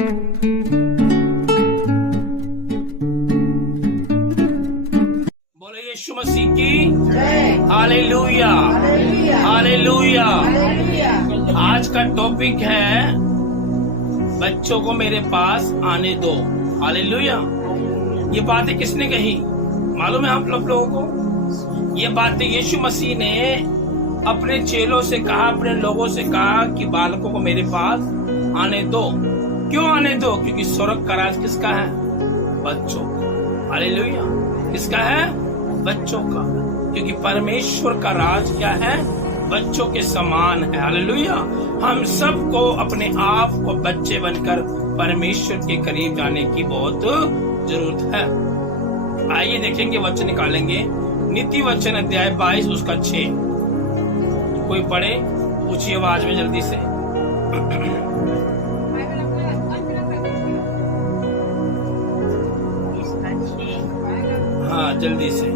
बोले यीशु मसीह की hallelujah, hallelujah. आज का टॉपिक है बच्चों को मेरे पास आने दो। हालेलुया। ये बातें किसने कही मालूम है आप लोगों को? ये बातें यीशु मसीह ने अपने चेलों से कहा, अपने लोगों से कहा कि बालकों को मेरे पास आने दो। क्यों आने दो? क्योंकि स्वर्ग का राज किसका है? बच्चों का। हालेलुया। किसका है? बच्चों का। क्योंकि परमेश्वर का राज क्या है? बच्चों के समान है। हालेलुया। हम सबको अपने आप को बच्चे बनकर परमेश्वर के करीब जाने की बहुत जरूरत है। आइए देखेंगे, वचन निकालेंगे। नीति वचन अध्याय 22 उसका 6। कोई पढ़े ऊंची आवाज में जल्दी से। हाँ जल्दी से।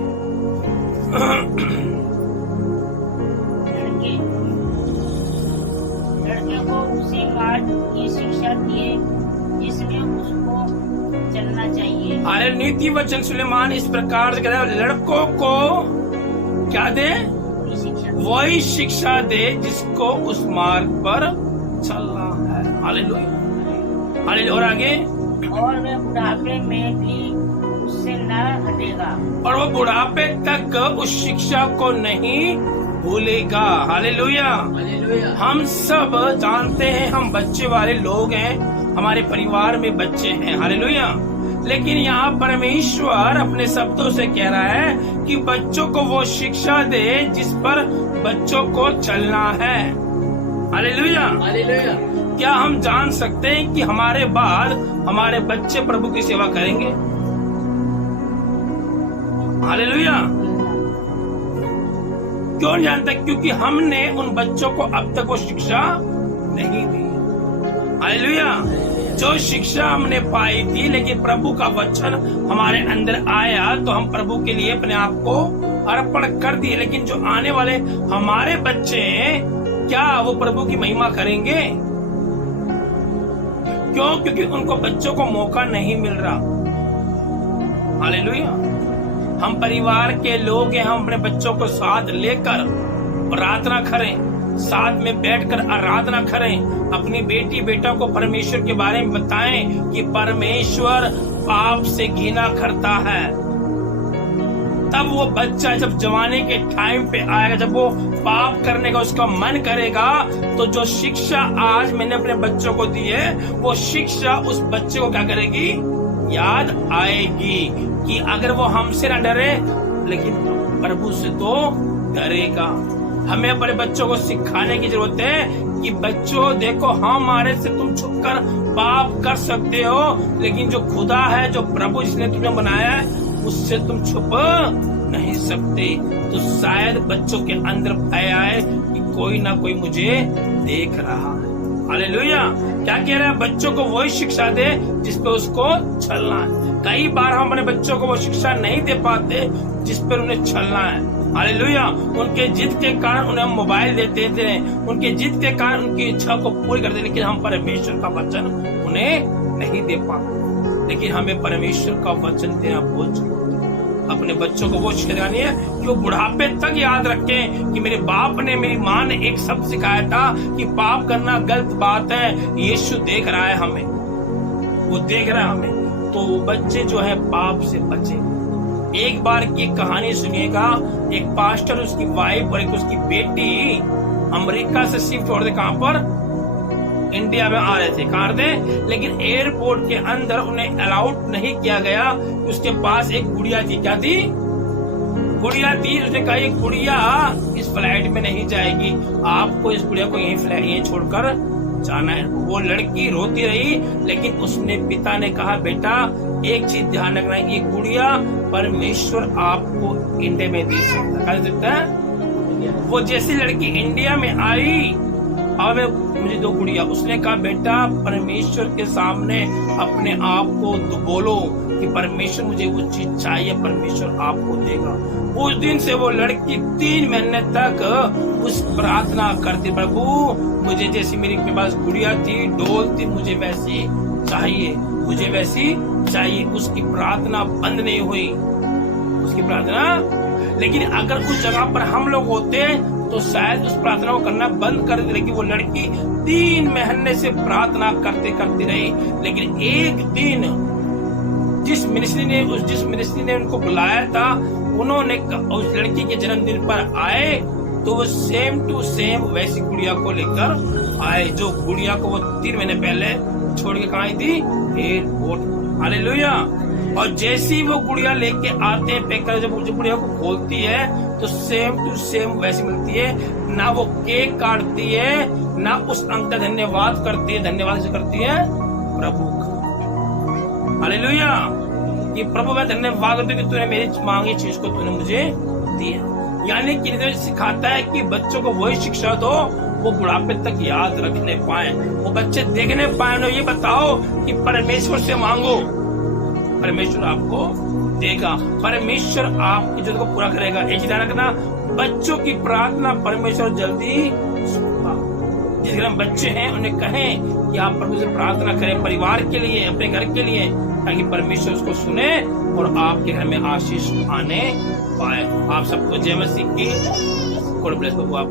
लड़के को उसी बात की शिक्षा दिए जिसमें उसको चलना चाहिए। अरे नीति वचन सुलेमान इस प्रकार से कहता है, लड़कों को क्या दे? वही शिक्षा दे जिसको उस मार्ग पर चलना है। Hallelujah, hallelujah. और आगे, और वे बुढ़ापे में भी उससे न हटेगा, और वो बुढ़ापे तक उस शिक्षा को नहीं भूलेगा। हालेलुया। हम सब जानते हैं, हम बच्चे वाले लोग हैं, हमारे परिवार में बच्चे हैं। हालेलुया। लेकिन यहाँ परमेश्वर अपने शब्दों से कह रहा है कि बच्चों को वो शिक्षा दे जिस पर बच्चों को चलना है। हालेलुया। क्या हम जान सकते हैं कि हमारे बाद हमारे बच्चे प्रभु की सेवा करेंगे? हालेलुया। क्यों नहीं जानते? क्योंकि हमने उन बच्चों को अब तक वो शिक्षा नहीं दी। हालेलुया। जो शिक्षा हमने पाई थी, लेकिन प्रभु का वचन हमारे अंदर आया तो हम प्रभु के लिए अपने आप को अर्पण कर दिए। लेकिन जो आने वाले हमारे बच्चे हैं, क्या वो प्रभु की महिमा करेंगे? क्यों? क्योंकि उनको बच्चों को मौका नहीं मिल रहा। हालेलुया। हम परिवार के लोग हैं, हम अपने बच्चों को साथ लेकर प्रार्थना करें, साथ में बैठकर आराधना करें, अपनी बेटी बेटा को परमेश्वर के बारे में बताएं कि परमेश्वर पाप से घृणा करता है। तब वो बच्चा जब जवानी के टाइम पे आएगा, जब वो पाप करने का उसका मन करेगा, तो जो शिक्षा आज मैंने अपने बच्चों को दी है, वो शिक्षा उस बच्चे को क्या करेगी? याद आएगी कि अगर वो हमसे ना डरे लेकिन प्रभु से तो डरेगा। हमें अपने बच्चों को सिखाने की जरूरत है कि बच्चों देखो, हमारे से तुम छुपकर पाप कर सकते हो, लेकिन जो खुदा है, जो प्रभु जिसने तुम्हें बनाया है, उससे तुम छुप नहीं सकते। तो शायद बच्चों के अंदर भय आए कि कोई ना कोई मुझे देख रहा है। हालेलुया। क्या कह रहा है? बच्चों को वही शिक्षा दे जिस पे उसको चलना है। कई बार हम अपने बच्चों को वो शिक्षा नहीं दे पाते जिस पर उन्हें चलना है। हालेलुया। उनके जिद के कारण उन्हें हम मोबाइल देते थे, उनके जिद के कारण उनकी इच्छा को पूरी करते, लेकिन हम परमेश्वर का वचन उन्हें नहीं दे पाते। लेकिन हमें परमेश्वर का वचन देना बहुत जरूरी है। अपने बच्चों को वो सिखानी है कि वो बुढ़ापे तक याद रखें कि मेरे बाप ने, मेरी माँ ने एक शब्द सिखाया था कि पाप करना गलत बात है। यीशु देख रहा है हमें, वो देख रहा है हमें। तो बच्चे जो है पाप से बचे। एक बार की कहानी सुनिएगा। एक पास्टर, उसकी वाइफ और एक उसकी बेटी अमेरिका से शिफ्ट हो रहे थे। कहां पर? इंडिया में आ रहे थे। कहां थे? लेकिन एयरपोर्ट के अंदर उन्हें अलाउड नहीं किया गया। उसके पास एक गुड़िया थी। क्या थी? गुड़िया थी। उसने कहा ये गुड़िया इस फ्लाइट में नहीं जाएगी, आपको इस गुड़िया को यहीं छोड़कर जाना है। वो लड़की रोती रही, लेकिन उसने पिता ने कहा बेटा एक चीज ध्यान रखना है कि गुड़िया परमेश्वर आपको इंडिया में दे सकता है। वो जैसी लड़की इंडिया में आई, अब मुझे दो गुड़िया, उसने कहा बेटा परमेश्वर के सामने अपने आप को तो बोलो कि परमेश्वर मुझे वो चीज चाहिए, परमेश्वर आपको देगा। उस दिन से वो लड़की 3 महीने तक उस प्रार्थना करती, प्रभु मुझे जैसी मेरे पास गुड़िया थी, डोल थी, मुझे वैसी चाहिए, मुझे वैसी चाहिए। उसकी प्रार्थना बंद नहीं हुई, उसकी प्रार्थना। लेकिन अगर उस जगह पर हम लोग होते तो शायद उस प्रार्थना को करना बंद कर देते। लेकिन वो लड़की 3 महीने से प्रार्थना करते करती रही। लेकिन एक दिन जिस मिनिस्ट्री ने उनको बुलाया था, उन्होंने उस लड़की के जन्मदिन पर आए तो वो सेम टू सेम वैसी गुड़िया को लेकर आए, जो गुड़िया को वो 3 महीने पहले छोड़ के कहाँ आई थी, एयरपोर्ट। हालेलुया। और जैसी वो गुड़िया लेके आते हैं पैक कर, जब गुड़िया को खोलती है तो सेम टू सेम वैसी मिलती है। ना वो केक काटती है, ना उस अंक का धन्यवाद करती है। धन्यवाद से करती है प्रभु का। हालेलुया। ये प्रभु मैं धन्यवाद करती हूँ कि तूने मेरी मांगी चीज को तूने मुझे दिया। यानी कि सिखाता है कि बच्चों को वही शिक्षा दो वो बुढ़ापे तक याद रखने पाए, वो बच्चे देखने पाए। ये बताओ कि परमेश्वर से मांगो, परमेश्वर आपको देगा, परमेश्वर आपकी जरूरत को पूरा करेगा। एक चीज ध्यान रखना, बच्चों की प्रार्थना परमेश्वर जल्दी सुनता। जिस घर में बच्चे हैं उन्हें कहें कि आप प्रभु से प्रार्थना करें परिवार के लिए, अपने घर के लिए, ताकि परमेश्वर उसको सुने और आपके घर में आशीष आने पाए। आप सबको जय मसीह की। God bless.